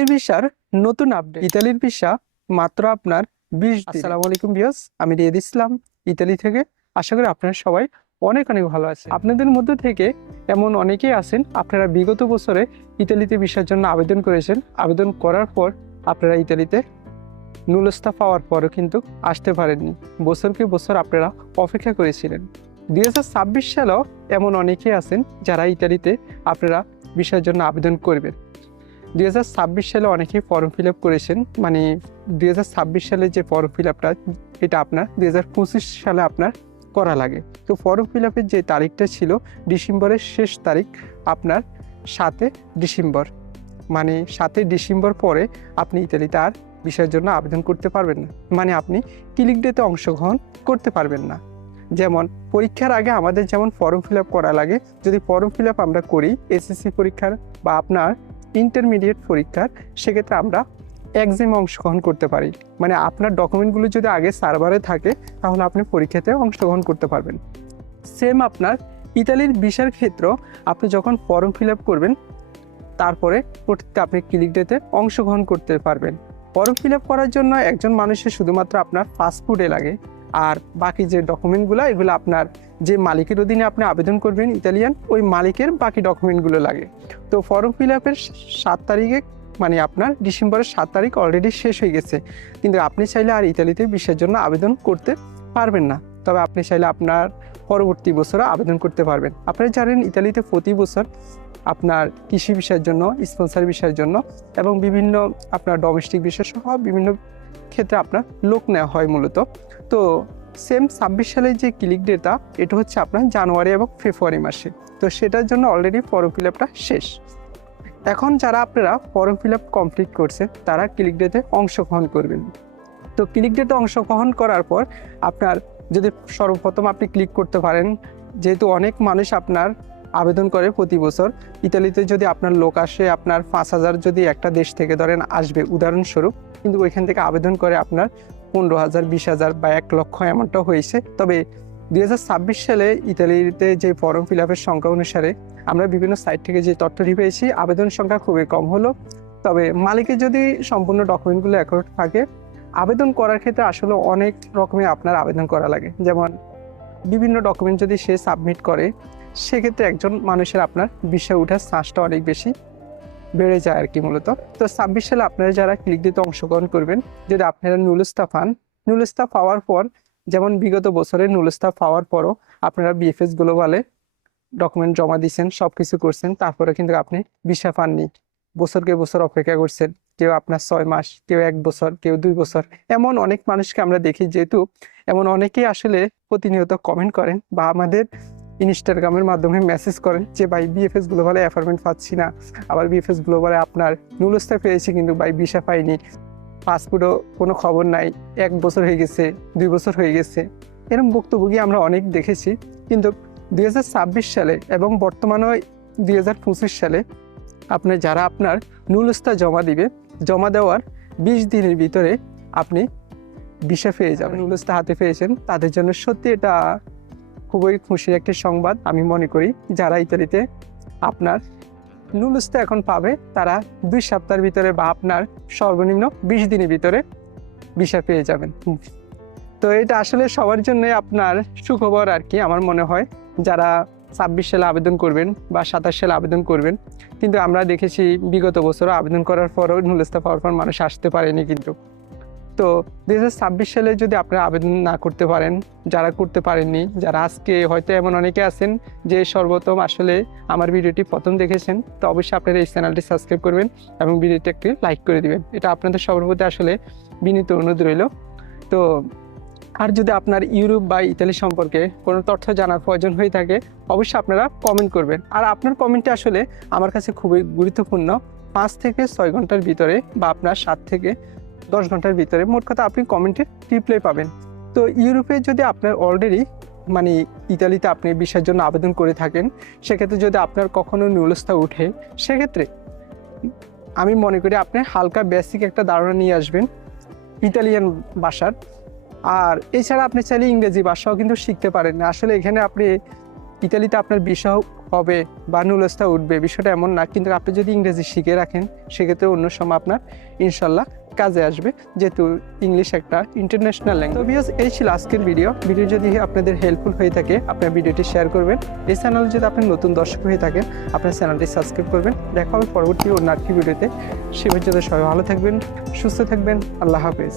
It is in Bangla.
ইতালির ভিসার নতুন আপডেট। ইতালির ভিসা মাত্র আপনার 20 দিন। আসসালামু আলাইকুম ভিউয়ার্স, আমি রিয়াদ ইসলাম ইতালি থেকে। আশা করি আপনারা সবাই অনেক ভালো আছেন। আপনাদের মধ্য থেকে এমন অনেকেই আছেন আপনারা বিগত বছরে ইতালিতে ভিসার জন্য আবেদন করেছেন। আবেদন করার পর আপনারা ইতালিতে নুলস্তা পাওয়ার পরও কিন্তু আসতে পারেননি। বছরকে বছর আপনারা অপেক্ষা করেছিলেন। 2026 সালেও এমন অনেকেই আছেন যারা ইতালিতে আপনারা ভিসার জন্য আবেদন করবেন। 2026 সালে অনেকেই ফর্ম ফিল আপ করেছেন, মানে 2026 সালে যে ফর্ম ফিল আপটা এটা আপনার 2025 সালে আপনার করা লাগে। তো ফর্ম ফিল আপের যে তারিখটা ছিল ডিসেম্বরের শেষ তারিখ আপনার 7 ডিসেম্বর, মানে 7 ডিসেম্বর পরে আপনি ইতালিতে আর ভিসার জন্য আবেদন করতে পারবেন না, মানে আপনি ক্লিক ডেতে অংশগ্রহণ করতে পারবেন না। যেমন পরীক্ষার আগে আমাদের যেমন ফর্ম ফিল আপ করা লাগে, যদি ফর্ম ফিল আপ আমরা করি এসএসসি পরীক্ষার বা আপনার ইন্টারমিডিয়েট পরীক্ষার, সেক্ষেত্রে আমরা এক্সামে অংশগ্রহণ করতে পারি। মানে আপনার ডকুমেন্টগুলো যদি আগে সার্ভারে থাকে তাহলে আপনি পরীক্ষাতে অংশগ্রহণ করতে পারবেন। সেম আপনার ইতালির ভিসার ক্ষেত্র, আপনি যখন ফর্ম ফিল আপ করবেন তারপরে আপনি ক্লিক ডেতে অংশগ্রহণ করতে পারবেন। ফর্ম ফিল আপ করার জন্য একজন মানুষের শুধুমাত্র আপনার পাসপোর্টে লাগে, আর বাকি যে ডকুমেন্টগুলো এগুলো আপনার যে মালিকের অধীনে আপনি আবেদন করবেন ইতালিয়ান, ওই মালিকের বাকি ডকুমেন্টগুলো লাগে। তো ফর্ম ফিল আপের 7 তারিখে, মানে আপনার ডিসেম্বরের 7 তারিখ অলরেডি শেষ হয়ে গেছে, কিন্তু আপনি চাইলে আর ইতালিতে ভিসার জন্য আবেদন করতে পারবেন না। তবে আপনি চাইলে আপনার পরবর্তী বছরে আবেদন করতে পারবেন। আপনারা জানেন ইতালিতে প্রতি বছর আপনার কৃষি ভিসার জন্য, স্পন্সর ভিসার জন্য এবং বিভিন্ন আপনার ডোমেস্টিক ভিসা সহ বিভিন্ন ক্ষেত্রে আপনার লোক নেওয়া হয় মূলত। তো সেম 26 সালের যে ক্লিক ডেটা এটা হচ্ছে আপনার জানুয়ারি এবং ফেব্রুয়ারি মাসে। তো সেটার জন্য অলরেডি ফর্ম ফিল আপটা শেষ। এখন যারা আপনারা ফর্ম ফিল আপ কমপ্লিট করছে তারা ক্লিক ডেতে অংশগ্রহণ করবেন। তো ক্লিক ডেতে অংশগ্রহণ করার পর আপনার যদি সর্বপ্রথম আপনি ক্লিক করতে পারেন, যেহেতু অনেক মানুষ আপনার আবেদন করে প্রতি বছর ইতালিতে, যদি আপনার লোক আসে আপনার 5,000 যদি একটা দেশ থেকে ধরেন আসবে উদাহরণস্বরূপ, কিন্তু ওইখান থেকে আবেদন করে আপনার 15,000, 20,000 বা 1 লক্ষ এমনটা হয়েছে। তবে 2026 সালে ইতালিতে যে ফর্ম ফিল আপের সংখ্যা অনুসারে আমরা বিভিন্ন সাইট থেকে যে তথ্যটি পেয়েছি, আবেদন সংখ্যা খুবই কম হলো। তবে মালিকের যদি সম্পূর্ণ ডকুমেন্টগুলো অ্যাকুরেট থাকে, আবেদন করার ক্ষেত্রে আসলে অনেক রকমের আপনার আবেদন করা লাগে। যেমন বিভিন্ন ডকুমেন্ট যদি সে সাবমিট করে, সেক্ষেত্রে একজন মানুষের আপনার ভিসা ওঠার চান্সটা অনেক বেশি বেড়ে যায় আর কি মূলত। তো 26 সালে আপনারা যারা ক্লিক দিতে অংশগ্রহণ করবেন, যদি আপনারা নুলস্তা পান, নুলস্তা পাওয়ার পর যেমন বিগত বছরে নুলস্তা পাওয়ার পরও আপনারা বিএফএস গ্লোবালে ডকুমেন্ট জমা দিয়েছেন, সব কিছু করছেন, তারপরে কিন্তু আপনি ভিসা পাননি। বছরকে বছর অপেক্ষা করছেন, কেউ আপনার 6 মাস, কেউ 1 বছর, কেউ 2 বছর। এমন অনেক মানুষকে আমরা দেখি, যেহেতু এমন অনেকেই আসলে প্রতিনিয়ত কমেন্ট করেন বা আমাদের ইনস্টাগ্রামের মাধ্যমে মেসেজ করেন যে ভাই বিএফএস গ্লোবালে অ্যাপয়েন্টমেন্ট পাচ্ছি না, আবার বিএফএস গ্লোবালে আপনার নুলস্তা পেয়েছি কিন্তু ভাই ভিসা পাইনি, পাসপোর্টও কোনো খবর নাই, 1 বছর হয়ে গেছে, 2 বছর হয়ে গেছে। এরকম বক্তব্য আমরা অনেক দেখেছি। কিন্তু 2026 সালে এবং বর্তমানে 2025 সালে আপনার যারা আপনার নুলস্তা জমা দিবে, জমা দেওয়ার 20 দিনের ভিতরে আপনি ভিসা পেয়ে যাবেন। নুলস্তা হাতে পেয়েছেন তাদের জন্য সত্যি এটা খুবই খুশির একটি সংবাদ। আমি মনে করি যারা ইতালিতে আপনার নুলস্তা এখন পাবে তারা 2 সপ্তাহের ভিতরে বা আপনার সর্বনিম্ন 20 দিনের ভিতরে ভিসা পেয়ে যাবেন। তো এটা আসলে সবার জন্য আপনার সুখবর আর কি। আমার মনে হয় যারা 26 সালে আবেদন করবেন বা 27 সালে আবেদন করবেন, কিন্তু আমরা দেখেছি বিগত বছরও আবেদন করার পরও নুলস্তা পাওয়ার পর মানুষ আসতে পারেনি। কিন্তু তো 2026 সালে যদি আপনারা আবেদন না করতে পারেন, যারা করতে পারেননি, যারা আজকে হয়তো এমন অনেকে আছেন যে সর্বপ্রথম আসলে আমার ভিডিওটি প্রথম দেখেছেন, তো অবশ্যই আপনারা এই চ্যানেলটি সাবস্ক্রাইব করবেন এবং ভিডিওটি একটি লাইক করে দিবেন। এটা আপনাদের সবার প্রতি আসলে বিনীত অনুরোধ রইল। তো আর যদি আপনার ইউরোপ বা ইতালি সম্পর্কে কোনো তথ্য জানার প্রয়োজন হয়ে থাকে, অবশ্যই আপনারা কমেন্ট করবেন। আর আপনার কমেন্টটি আসলে আমার কাছে খুবই গুরুত্বপূর্ণ। 5 থেকে 6 ঘন্টার ভিতরে বা আপনার 7 থেকে 10 ঘন্টার ভিতরে মোট কথা আপনি কমেন্টে রিপ্লাই পাবেন। তো ইউরোপে যদি আপনার অলরেডি, মানে ইতালিতে আপনি ভিসার জন্য আবেদন করে থাকেন, সেক্ষেত্রে যদি আপনার কখনো নুলস্তা উঠে, সেক্ষেত্রে আমি মনে করি আপনি হালকা বেসিক একটা ধারণা নিয়ে আসবেন ইতালিয়ান ভাষার। আর এছাড়া আপনি চাইলে ইংরেজি ভাষাও কিন্তু শিখতে পারেন। আসলে এখানে আপনি ইতালিতে আপনার ভিসা হবে বা নুলস্থা উঠবে, বিষয়টা এমন না। কিন্তু আপনি যদি ইংরেজি শিখে রাখেন সেক্ষেত্রে অন্য সময় আপনার ইনশাল্লাহ কাজে আসবে, যেহেতু ইংলিশ একটা ইন্টারন্যাশনাল ল্যাঙ্গুয়েজ। তো ভিউয়ার্স, এই ছিল আজকের ভিডিও যদি আপনাদের হেল্পফুল হয়ে থাকে আপনার ভিডিওটি শেয়ার করবেন। এই চ্যানেল যদি আপনি নতুন দর্শক হয়ে থাকেন আপনার চ্যানেলটি সাবস্ক্রাইব করবেন। দেখা হবে পরবর্তী অন্য একটি ভিডিওতে। সে পর্যন্ত সবাই ভালো থাকবেন, সুস্থ থাকবেন। আল্লাহ হাফেজ।